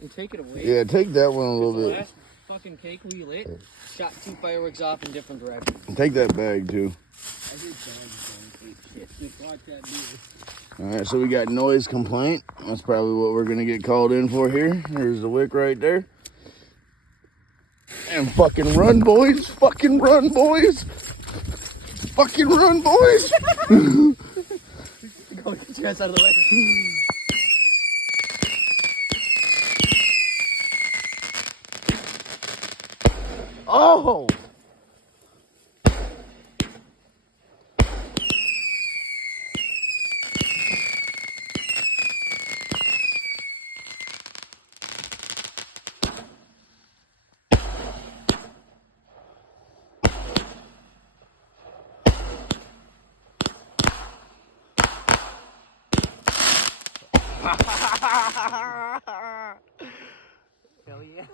And take it away. Yeah, take that one a little The bit. last fucking cake we lit, shot 2 fireworks off in different directions. Take that bag too. I did shit. Just watch that deer. All right, so we got noise complaint. That's probably what we're gonna get called in for here. There's the wick right there. And fucking run, boys! Fucking run, boys! Fucking run, boys! Go get your ass out of the way. Oh! Hell yeah.